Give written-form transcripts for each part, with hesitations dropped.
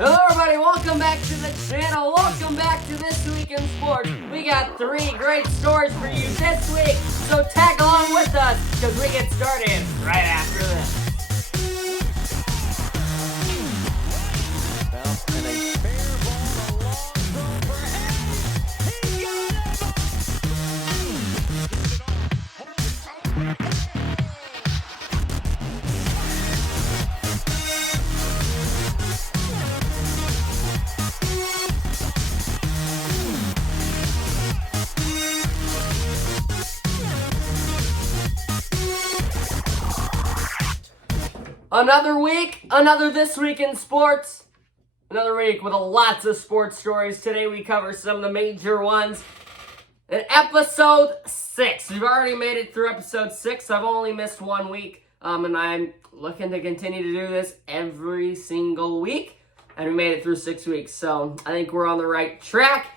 Hello everybody, welcome back to the channel. Welcome back to This Week in Sports. We got 3 great stories for you this week, so tag along with us because we get started right after this. Another week, another This Week in Sports. Another week with lots of sports stories. Today we cover some of the major ones. In episode 6, we've already made it through episode 6. I've only missed 1 week, and I'm looking to continue to do this every single week. And we made it through 6 weeks, so I think we're on the right track.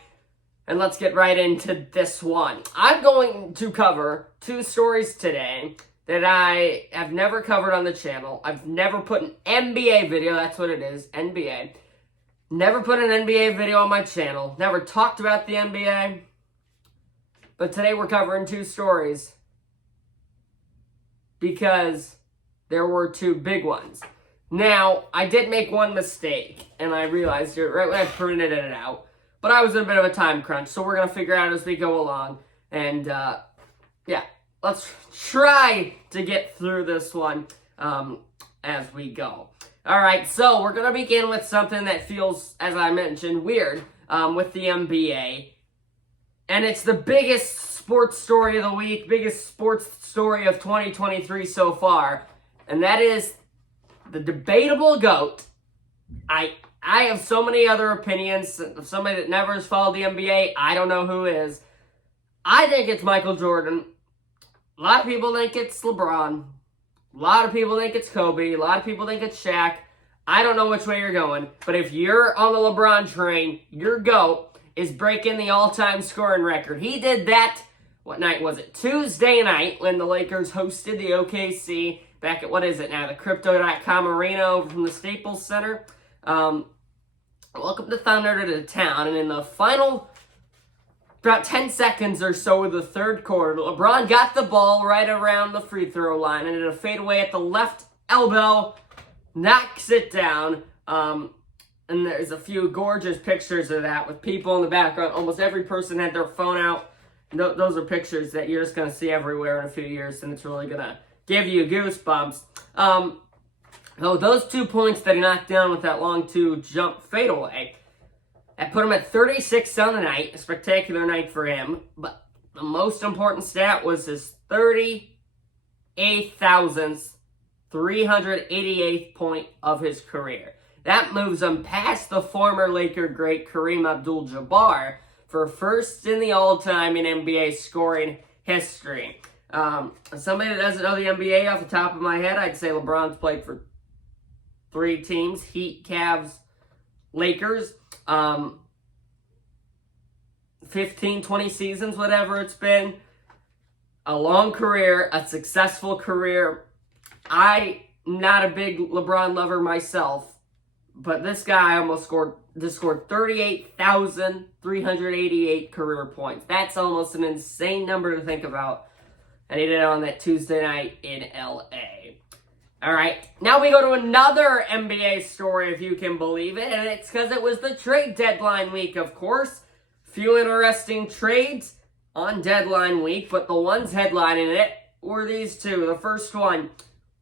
And let's get right into this one. I'm going to cover 2 stories today that I have never covered on the channel. I've never put an NBA video, that's what it is, NBA. Never put an NBA video on my channel. Never talked about the NBA. But today we're covering 2 stories because there were 2 big ones. Now, I did make one mistake, and I realized it right when I printed it out. But I was in a bit of a time crunch, so we're going to figure out as we go along. And, yeah. Let's try to get through this one as we go. All right, so we're going to begin with something that feels, as I mentioned, weird with the NBA. And it's the biggest sports story of the week, biggest sports story of 2023 so far. And that is the debatable GOAT. I have so many other opinions. Somebody that never has followed the NBA, I don't know who is. I think it's Michael Jordan. A lot of people think it's LeBron. A lot of people think it's Kobe. A lot of people think it's Shaq. I don't know which way you're going, but if you're on the LeBron train, your GOAT is breaking the all-time scoring record. He did that, what night was it? Tuesday night when the Lakers hosted the OKC back at, what is it now, the Crypto.com Arena over from the Staples Center. Welcome to Thunder to the town, and in the final about 10 seconds or so of the third quarter, LeBron got the ball right around the free throw line and it fadeaway at the left elbow, knocks it down. And there's a few gorgeous pictures of that with people in the background. Almost every person had their phone out. Those are pictures that you're just going to see everywhere in a few years, and it's really going to give you goosebumps. Those 2 points that he knocked down with that long 2-jump fadeaway, I put him at 36 on the night, a spectacular night for him, but the most important stat was his 38,388th point of his career. That moves him past the former Laker great Kareem Abdul-Jabbar for first in the all-time in NBA scoring history. Somebody that doesn't know the NBA off the top of my head, I'd say LeBron's played for 3 teams, Heat, Cavs, Lakers. 15, 20 seasons, whatever it's been. A long career, a successful career. I'm not a big LeBron lover myself, but this guy scored 38,388 career points. That's almost an insane number to think about. And he did it on that Tuesday night in LA. All right, now we go to another NBA story, if you can believe it, and it's because it was the trade deadline week, of course. Few interesting trades on deadline week, but the ones headlining it were these 2. The first one,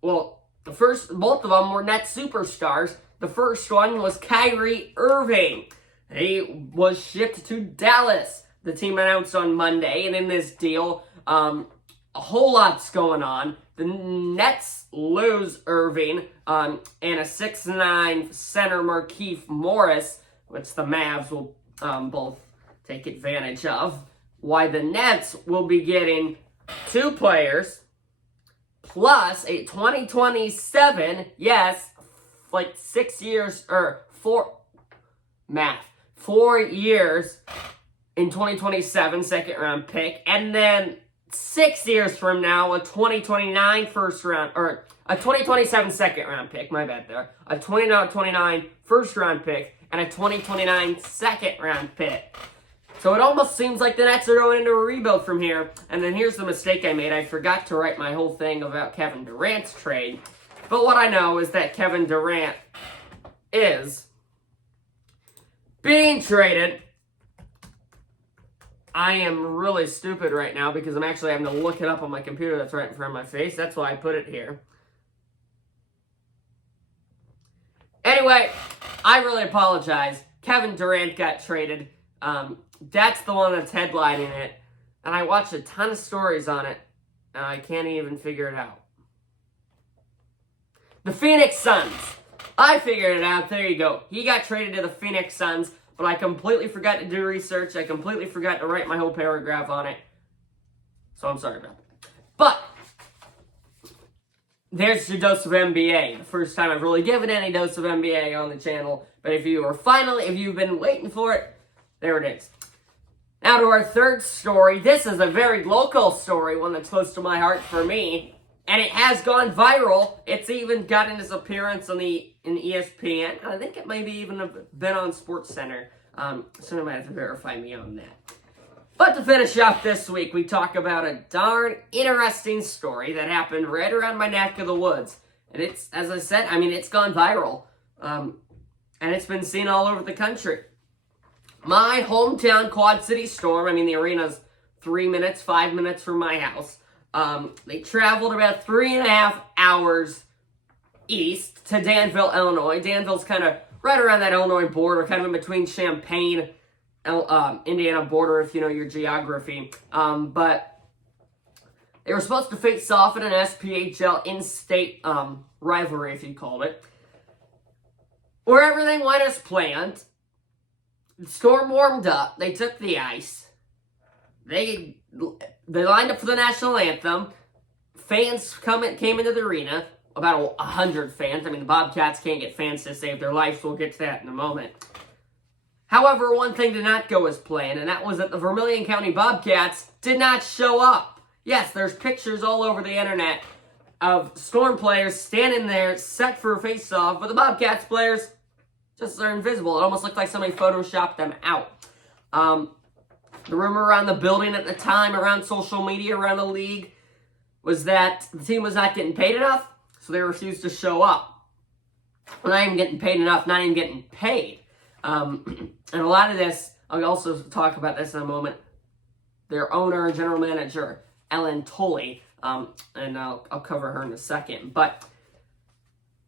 both of them were net superstars. The first one was Kyrie Irving. He was shipped to Dallas, the team announced on Monday, and in this deal, a whole lot's going on. The Nets lose Irving and a 6'9" center Markieff Morris, which the Mavs will both take advantage of. Why the Nets will be getting 2 players plus a 2027, yes, like 6 years, or 4 years in 2027 second round pick, and then 6 years from now, a 2029 first round, or a 2027 second round pick, my bad there, a 2029 first round pick, and a 2029 second round pick. So it almost seems like the Nets are going into a rebuild from here. And then here's the mistake I made. I forgot to write my whole thing about Kevin Durant's trade. But what I know is that Kevin Durant is being traded. I am really stupid right now because I'm actually having to look it up on my computer that's right in front of my face. That's why I put it here. Anyway, I really apologize. Kevin Durant got traded. That's the one that's headlining it. And I watched a ton of stories on it, and I can't even figure it out. The Phoenix Suns. I figured it out. There you go. He got traded to the Phoenix Suns, but I completely forgot to do research. I completely forgot to write my whole paragraph on it. So I'm sorry about that. But there's your dose of NBA. The first time I've really given any dose of NBA on the channel. But if you've been waiting for it, there it is. Now to our third story. This is a very local story, one that's close to my heart for me. And it has gone viral. It's even gotten its appearance in ESPN. I think it maybe even have been on SportsCenter. Someone might have to verify me on that. But to finish off this week, we talk about a darn interesting story that happened right around my neck of the woods. And it's, as I said, it's gone viral. And it's been seen all over the country. My hometown Quad City Storm, the arena's 5 minutes from my house. They traveled about 3.5 hours east to Danville, Illinois. Danville's kind of right around that Illinois border, kind of in between Champaign, Indiana border, if you know your geography. But they were supposed to face off in an SPHL in-state rivalry, if you called it, where everything went as planned. The Storm warmed up. They took the ice. They lined up for the national anthem. Fans came into the arena. About 100 fans. The Bobcats can't get fans to save their lives. We'll get to that in a moment. However, one thing did not go as planned, and that was that the Vermilion County Bobcats did not show up. Yes, there's pictures all over the internet of Storm players standing there set for a face-off, but the Bobcats players just are invisible. It almost looked like somebody photoshopped them out. The rumor around the building at the time, around social media, around the league, was that the team was not getting paid enough, so they refused to show up. Well, not even getting paid enough, not even getting paid. And a lot of this, I'll also talk about this in a moment, their owner and general manager, Ellen Tully, and I'll cover her in a second. But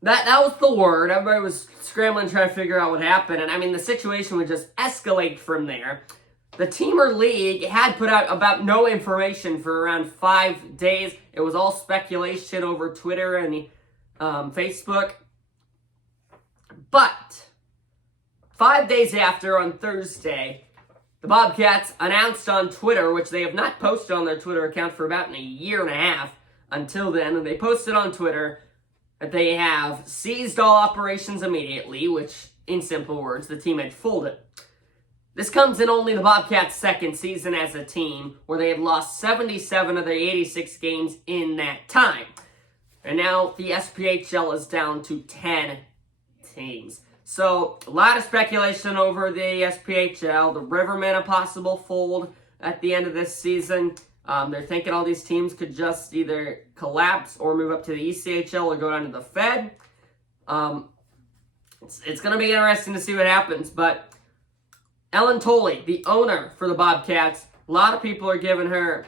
that was the word. Everybody was scrambling trying to figure out what happened. And the situation would just escalate from there. The team or league had put out about no information for around 5 days. It was all speculation over Twitter and Facebook. But 5 days after, on Thursday, the Bobcats announced on Twitter, which they have not posted on their Twitter account for about a year and a half until then, and they posted on Twitter that they have ceased all operations immediately, which, in simple words, the team had folded. This comes in only the Bobcats' second season as a team, where they had lost 77 of their 86 games in that time. And now the SPHL is down to 10 teams. So, a lot of speculation over the SPHL. The Rivermen, a possible fold at the end of this season. They're thinking all these teams could just either collapse or move up to the ECHL or go down to the Fed. It's going to be interesting to see what happens, but Ellen Tully, the owner for the Bobcats, a lot of people are giving her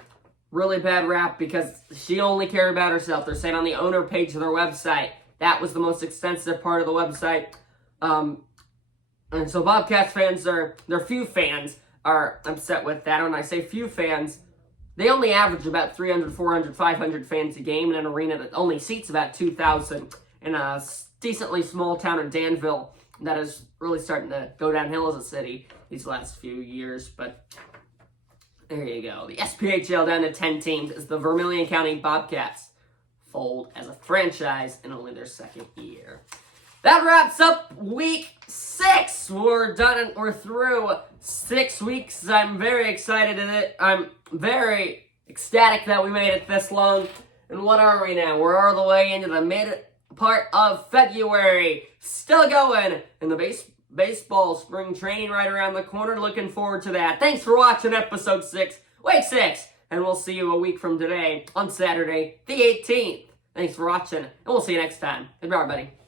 really bad rap because she only cared about herself. They're saying on the owner page of their website, that was the most extensive part of the website. And so Bobcats fans their few fans are upset with that. When I say few fans, they only average about 300, 400, 500 fans a game in an arena that only seats about 2,000 in a decently small town of Danville that is really starting to go downhill as a city these last few years. But there you go. The SPHL down to 10 teams as the Vermilion County Bobcats fold as a franchise in only their second year. That wraps up week 6. We're done. We're through 6 weeks. I'm very excited in it. I'm very ecstatic that we made it this long. And what are we now? We're all the way into the mid part of February. Still going. And the baseball spring training right around the corner. Looking forward to that. Thanks for watching episode 6, week 6. And we'll see you a week from today on Saturday, the 18th. Thanks for watching, and we'll see you next time. Goodbye, everybody.